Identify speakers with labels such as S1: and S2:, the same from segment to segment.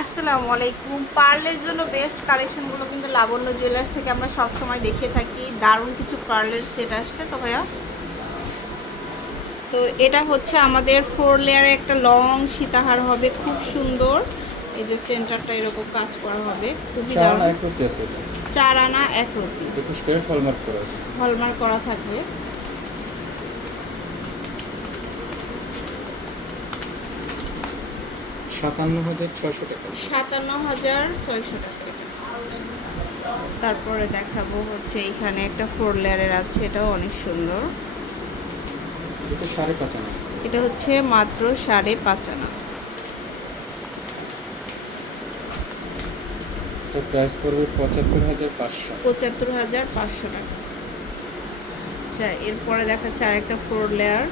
S1: আসসালামু আলাইকুম। পার্লের জন্য বেস্ট কালেকশনগুলো কিন্তু লাবণ্য জুয়েলার্স থেকে আমরা সব সময় দেখে থাকি। দারুণ কিছু পার্লের সেট আসছে তো ভাইয়া। তো এটা হচ্ছে আমাদের ফোর লেয়ারে একটা লং সীতাহার হবে খুব সুন্দর। এই যে সেন্টারটা এরকম কাজ করা হবে খুবই দারুণ। চার আনা এক
S2: আছে।
S1: হলমার্ক করা থাকবে।
S2: সাতান্ন হাজার ছশো টাকা।
S1: সাতান্ন হাজার ছয়শো টাকা। তারপরে দেখাবো হচ্ছে এইখানে একটা ফোর লেয়ারের আছে এটাও অনেক সুন্দর।
S2: এটা সাড়ে পাঁচ আনা।
S1: এটা হচ্ছে মাত্র সাড়ে পাঁচ আনা।
S2: প্রাইস পড়বে পঁচাত্তর হাজার পাঁচশো।
S1: পঁচাত্তর হাজার পাঁচশো টাকা। আচ্ছা এরপরে দেখাচ্ছে আরেকটা ফোর লেয়ার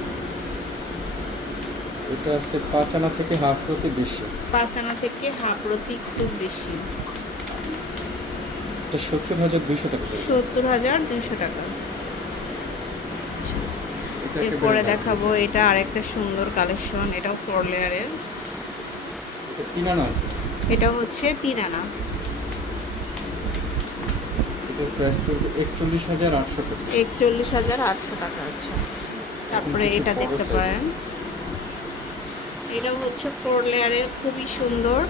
S2: এটা আছে পাঁচ আনা থেকে হাফ প্রতি বেশি।
S1: পাঁচ আনা থেকে হাফ রতি খুব বেশি।
S2: এটা সত্তর হাজার দুইশো টাকা
S1: সত্তর হাজার দুইশো টাকা। আচ্ছা, এরপরে দেখাবো এটা আরেকটা সুন্দর কালেকশন এটাও ফোর লেয়ারের
S2: এটা তিন আনা আছে।
S1: এটা হচ্ছে তিন আনা।
S2: একচল্লিশ হাজার আটশো টাকা।
S1: একচল্লিশ হাজার আটশো টাকা আছে তারপরে এটা দেখতে পারেন। এটা হচ্ছে ফোর লেয়ারের খুবই সুন্দর।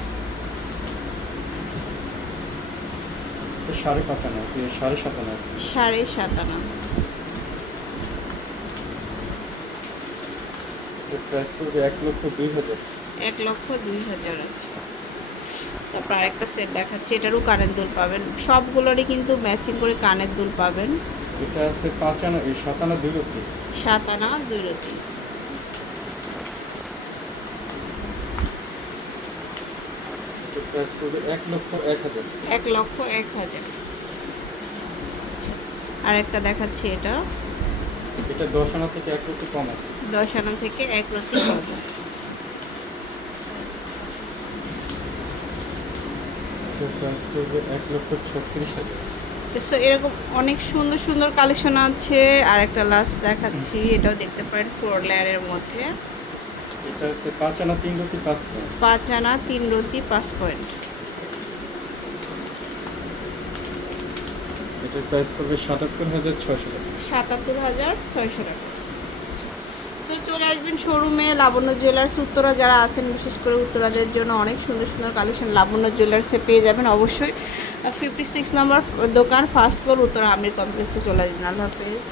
S2: সাড়ে এক লক্ষ দুই হাজার।
S1: এক লক্ষ দুই হাজার আছে। তারপর আরেকটা সেট দেখাচ্ছি এটারও কানের দুল পাবেন। সবগুলোরই কিন্তু ম্যাচিং করে কানের দুল পাবেন।
S2: এটা আছে পাঁচ আনা এই সাত আনা দুই লক্ষ
S1: সাত দুই রতি।
S2: প্রাইস পড়বে এক লক্ষ এক হাজার।
S1: এক লক্ষ এক হাজার। আচ্ছা আরেকটা দেখাচ্ছি এটা।
S2: এটা দশ আনা থেকে এক লক্ষ কম আছে।
S1: দশ আনা থেকে এক
S2: লক্ষ ছত্রিশ হাজার।
S1: সো এরকম অনেক সুন্দর সুন্দর কালেকশন আছে। আর একটা লাস্ট দেখাচ্ছি এটাও দেখতে পারেন ফোর লেয়ারের মধ্যে।
S2: এটা পাঁচ আনা তিন রতি পাঁচ পয়েন্ট
S1: পাঁচ আনা তিন রতি পাঁচ পয়েন্ট
S2: এটার প্রাইস পড়বে সাতাত্তর হাজার ছশো টাকা।
S1: সাতাত্তর হাজার ছয়শো টাকা। সো চলে আসবেন শোরুমে লাবণ্য জুয়েলার্স উত্তরা যারা আছেন বিশেষ করে উত্তরাদের জন্য অনেক সুন্দর সুন্দর কালেকশন লাবণ্য জুয়েলার্সে পেয়ে যাবেন অবশ্যই। ফিফটি সিক্স নাম্বার দোকান ফার্স্ট ফ্লোর উত্তরা আমির কমপ্লেক্সে চলে আসবেন। আল্লাহ হাফেজ।